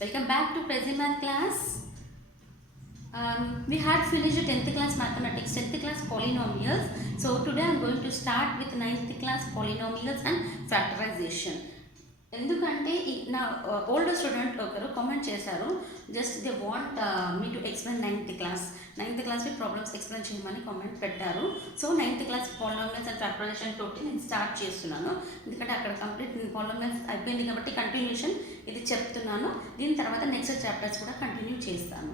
Welcome back to Prezi Math class. We had finished 10th class mathematics, 10th class polynomials. So today I am going to start with 9th class polynomials and factorization. ఎందుకంటే నా old student ఒకరు comment చేశారు, just they want me to explain ninth క్లాస్వి problems explain చేయమని comment పెట్టారు. So 9th class polynomials and factorization తోటి నేను start చేస్తున్నాను. ఎందుకంటే అక్కడ కంప్లీట్ పాలినామియల్స్ అయిపోయింది కాబట్టి కంటిన్యూషన్ ఇది చెప్తున్నాను. దీని తర్వాత నెక్స్ట్ చాప్టర్స్ కూడా కంటిన్యూ చేస్తాను.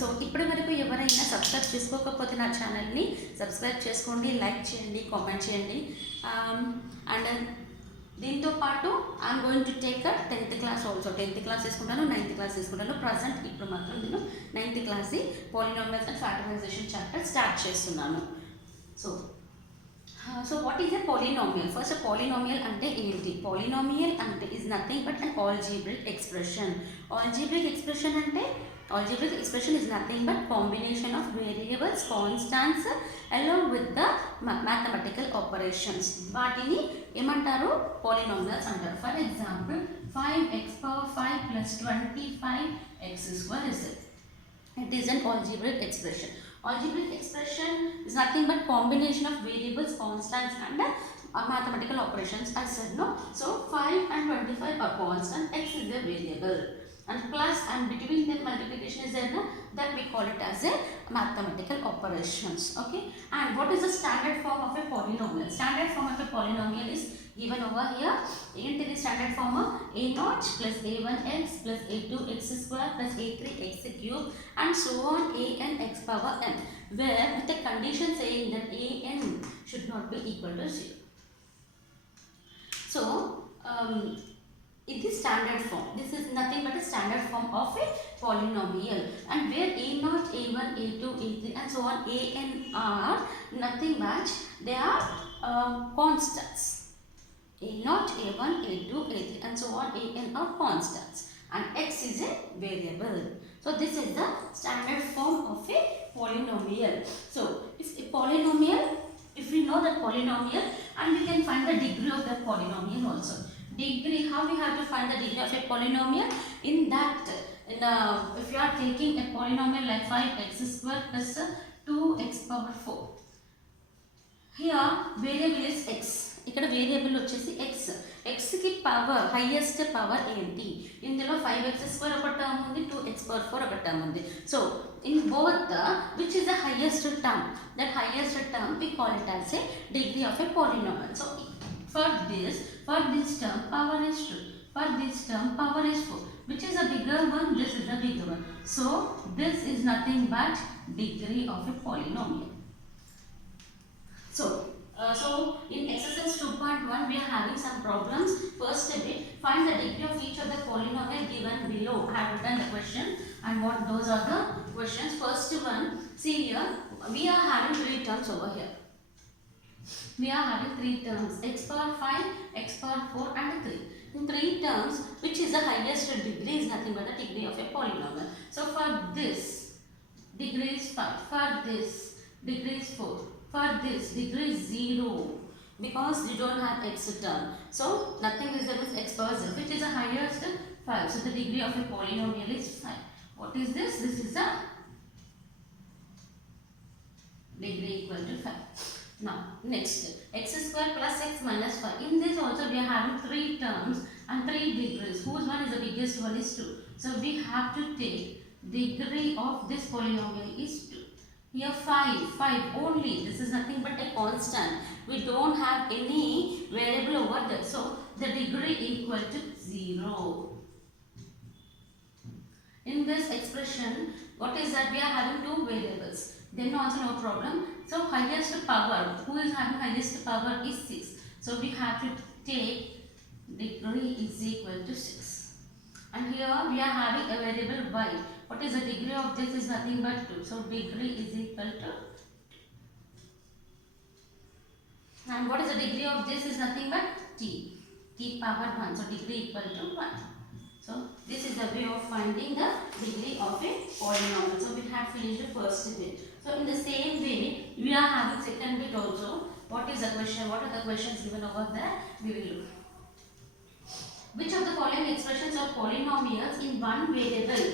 సో ఇప్పటి వరకు ఎవరైనా సబ్స్క్రైబ్ చేసుకోకపోతే నా ఛానల్ని సబ్స్క్రైబ్ చేసుకోండి, లైక్ చేయండి, కామెంట్ చేయండి. అండ్ దీంతో పాటు I'm going to take 10th class also. 10th class తీసుకుంటాను, 9th క్లాస్ తీసుకుంటాను. ప్రజెంట్ ఇప్పుడు మాత్రం నేను 9th class polynomials and factorization chapter start చేస్తున్నాను. So what is a polynomial? First polynomial అంటే ఏంటి? పాలినామియల్ అంటే is nothing but an algebraic expression. Algebraic expression అంటే algebraic expression is nothing but combination of variables, constants along with the mathematical operations. వాటిని ఏమంటారు? polynomials అంటారు. For example 5x power 5 plus 25x square is it. It is an algebraic expression. Algebraic expression is nothing but combination of variables, constants and mathematical operations. I said no. So 5 and 25 are constant, x is a variable. And plus and between them multiplication is there, that we call it as a mathematical operations. Okay, and what is the standard form of a polynomial? Standard form of a polynomial is given over here. Into the standard form of a0 plus a1x plus a2x square plus a3x cube and so on an x power n, where with the condition saying that an should not be equal to 0. So it is standard form. This is nothing but a standard form of a polynomial, and where a0, a1, a2, a3 and so on an are nothing but they are constants. a0, a1, a2, a3 and so on an are constants and x is a variable. So this is the standard form of a polynomial. So if a polynomial, if we know that polynomial, and we can find the degree of that polynomial also. Degree, how we have to find the degree of a polynomial? In that, if you are taking a polynomial like 5x square plus 2x power 4, here variable is x. ఇక్కడ variable వచ్చేసి x. x కి power, highest power ఏంటి? ఇందులో 5x square ఒక term ఉంది, 2x power 4 ఒక term ఉంది. So in both which is the highest term? That highest term we call it as a degree of a polynomial. So for this term power is 2, for this term power is 4. Which is a bigger one? This is the bigger one. So this is nothing but degree of a polynomial. So in exercise 2.1 we are having some problems. First bit, find the degree of each of the polynomial given below. I have written the question and what those are the questions. First one, see here we are having 3 terms over here. We are having 3 terms, x power 5, x power 4 and 3. In 3 terms, which is the highest degree is nothing but the degree of a polynomial. So for this, degree is 5, for this, degree is 4, for this, degree is 0, because you don't have x term. So nothing is there with x power 0, which is the highest 5. So the degree of a polynomial is 5. What is this? This is the degree equal to 5. Now next, x square plus x minus 5. In this also we are having 3 terms and 3 degrees. Whose one is the biggest one is 2. So we have to take degree of this polynomial is 2. Here 5 only. This is nothing but a constant. We don't have any variable over there. So the degree equal to 0. In this expression, what is that? We are having 2 variables. Then also no problem. So highest power, who is having highest power is 6. So we have to take degree is equal to 6. And here we are having a variable y. What is the degree of this is nothing but 2. So degree is equal to, and what is the degree of this is nothing but t power 1. So degree equal to 1. So this is the way of finding the degree of a polynomial. So we have finished the first bit. So in the same way we are having second bit also. What is the question? What are the questions given over there? We will look. Which of the following expressions are polynomials in one variable,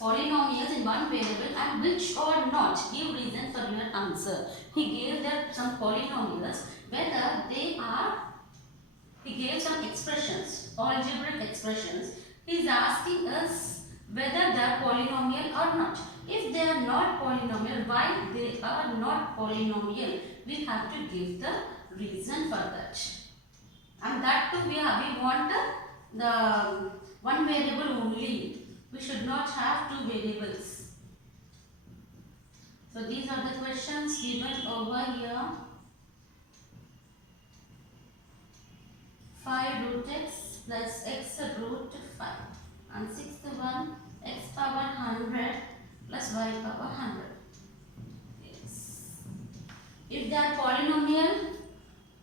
polynomials in one variable, and which or not, give reason for your answer. He gave there some polynomials, whether they are, he gave some expressions, algebraic expressions. He is asking us whether they are polynomial or not. If they are not polynomial, why they are not polynomial? We have to give the reason for that. And that too we want the one variable only. We should not have two variables. So these are the questions given over here. 5 root x plus x root 5, and sixth one x power 100 plus y power 100. Yes. If they are polynomial,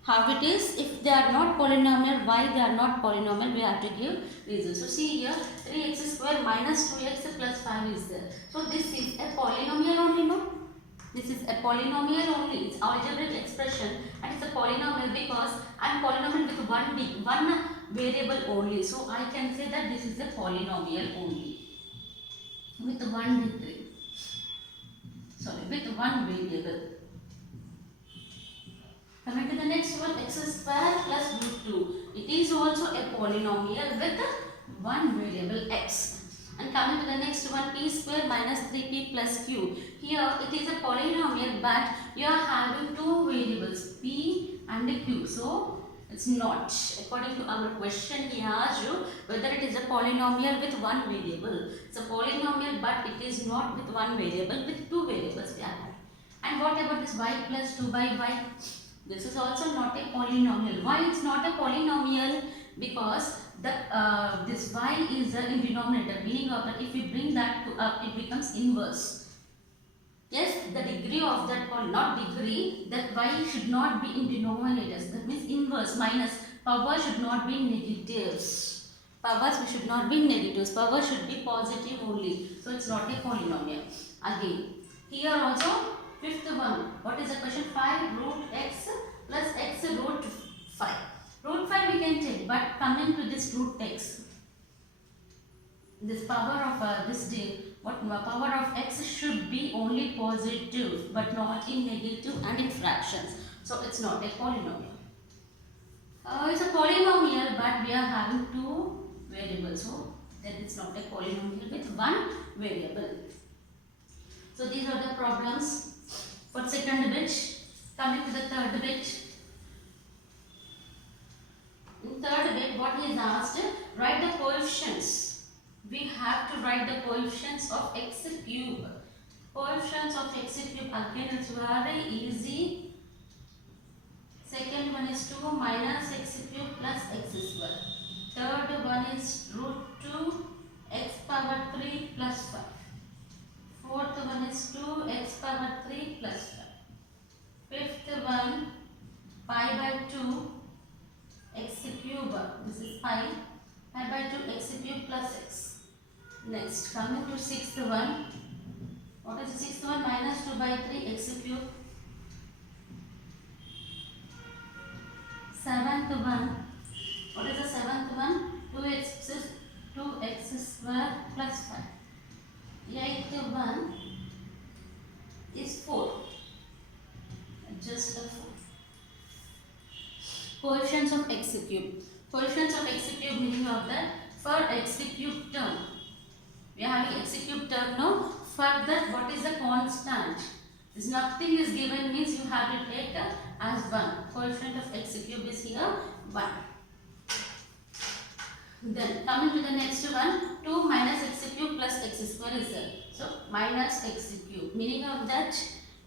how it is? If they are not polynomial, why they are not polynomial, we have to give reason. So see here, 3x square minus 2x plus 5 is there. So this is a polynomial only, no? This is a polynomial only. It's algebraic expression and it's a polynomial because I am polynomial with one variable only. So I can say that this is a polynomial only with one degree. Sorry, with one variable. Coming to the next one, x square plus root 2. It is also a polynomial with one variable x. And coming to the next one, p square minus 3p plus q. Here it is a polynomial, but you are having two variables, p and q. So it's not. According to our question, he asked you whether it is a polynomial with one variable. It's a polynomial, but it is not with one variable, with two variables we are having. And what about this y plus 2 by y? This is also not a polynomial. Why it's not a polynomial? Because this y is in denominator, meaning of that if you bring that to up, it becomes inverse. Yes, the degree of that, or not degree, that y should not be in denominators. That means inverse, minus, power should not be negatives. Powers should not be negatives. Power should be positive only. So it's not a polynomial. Again, here also, fifth one. What is the question? 5 root x plus x root 5. Root 5 we can take, but coming to this root x, this power of power of x should be only positive, but not in negative and in fractions. So it's not a polynomial. It's a polynomial, but we are having two variables, so then it's not a polynomial with one variable. So these are the problems for second bit. Coming to the third bit. In third bit, what is asked? Write the coefficients. We have to write the coefficients of x cube. Coefficients of x cube, again it's very easy. Second one is 2 minus x cube plus x square. Third one is root 2 x power 3 plus 5. Fourth one is 2 x power 3 plus 5. Fifth one, pi by 2 x cube, this is pi by 2 x cube plus x. Next, coming to sixth one, what is the sixth one? Minus 2 by 3 x cube. Seventh one, what is the seventh one? 2x square plus 5. Eighth one is 4. Just a 4. Coefficients of x cube. Coefficients of x cube meaning of that for x cube term. We are having x cube term now. For that, what is the constant? If nothing is given means you have to take as 1. Coefficient of x cube is here 1. Then coming to the next one, 2 minus x cube plus x square is there. So minus x cube. Meaning of that,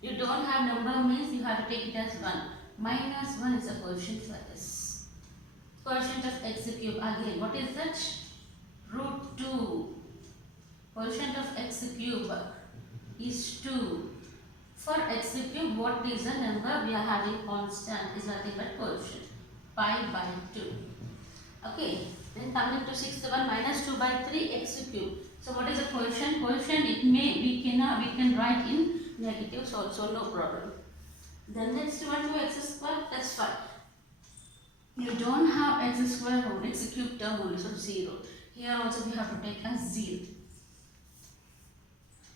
you don't have number means you have to take it as 1. Minus 1 is a coefficient for this. Coefficient of x cube, again what is that? Root 2. Coefficient of x cube is 2. For x cube, what is the number we are having? Constant is nothing but coefficient. Pi by 2. Okay. Then coming to sixth one, minus 2 by 3 x cube. So what is the coefficient? Coefficient we can write in negatives also, no problem. Then next one, 2x square plus 5. You don't have x square or x cube term only, so 0. Here also we have to take as 0.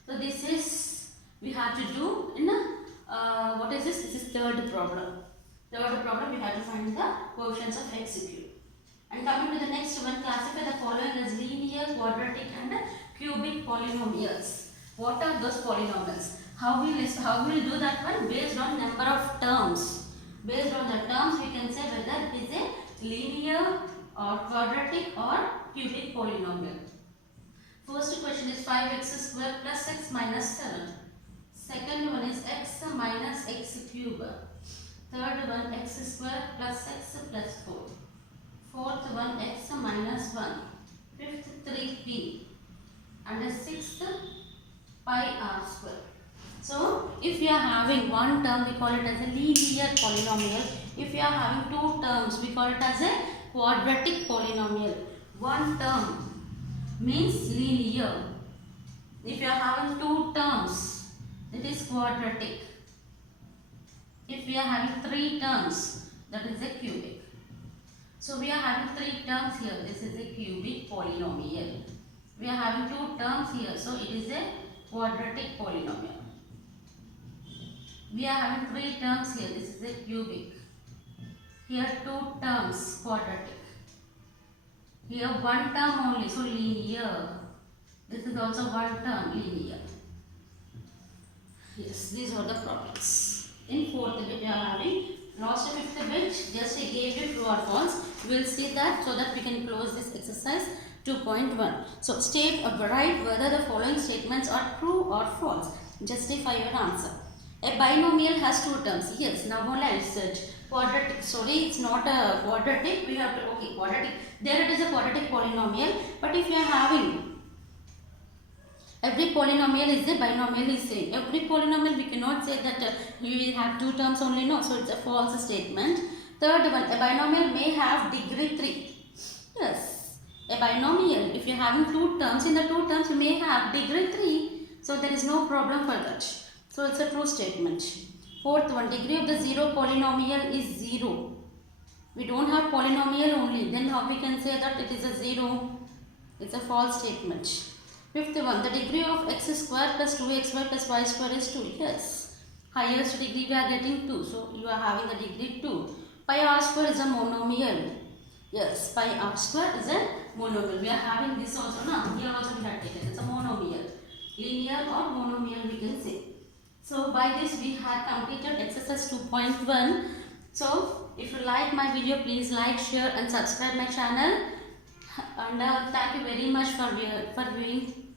So this is we have to do in what is this? This is third problem. Third problem we have to find the coefficients of x cube. And coming to the next one, classify the following as linear, quadratic and cubic polynomials. What are those polynomials? How we will do that one? Based on number of terms. Based on the terms we can say whether it is a linear or quadratic or cubic polynomial. First question is 5x square plus x minus 7. Second one is x minus x cube. Third one x square plus x plus 4. Fourth one x minus 1. Fifth 3p. And the sixth pi r square. So if you are having one term, we call it as a linear polynomial. If you are having two terms, we call it as a quadratic polynomial. One term means linear. If you are having two terms, it is quadratic. If we are having three terms, that is a cubic. So we are having three terms here. This is a cubic polynomial. We are having two terms here. So it is a quadratic polynomial. We are having three terms here. This is a cubic. Here two terms, quadratic. Here one term only, so linear. This is also one term, linear. Yes, these are the problems. In fourth bit we are having last fifth bit, just I gave you true or false. We will see that so that we can close this exercise 2.1. So state or write whether the following statements are true or false. Justify your answer. A binomial has two terms. Yes, now only I said quadratic. Sorry, it's not a quadratic. We have to, okay, quadratic. There it is a quadratic polynomial. But if you are having every polynomial is a binomial is same. Every polynomial we cannot say that you will have two terms only. No, so it's a false statement. Third one, a binomial may have degree 3. Yes, a binomial, if you are having two terms, in the two terms you may have degree 3. So there is no problem for that. So it's a true statement. Fourth one, degree of the zero polynomial is 0. We don't have polynomial only. Then how we can say that it is a 0? It's a false statement. Fifth one, the degree of x square plus 2xy plus y square is 2. Yes. Highest degree we are getting 2. So you are having the degree 2. Pi r square is a monomial. Yes, pi r square is a monomial. We are having this also now. Here also we have taken. It's a monomial. Linear or monomial we can say. So by this we have completed exercise 2.1. So if you like my video, please like, share and subscribe my channel. And thank you very much for viewing.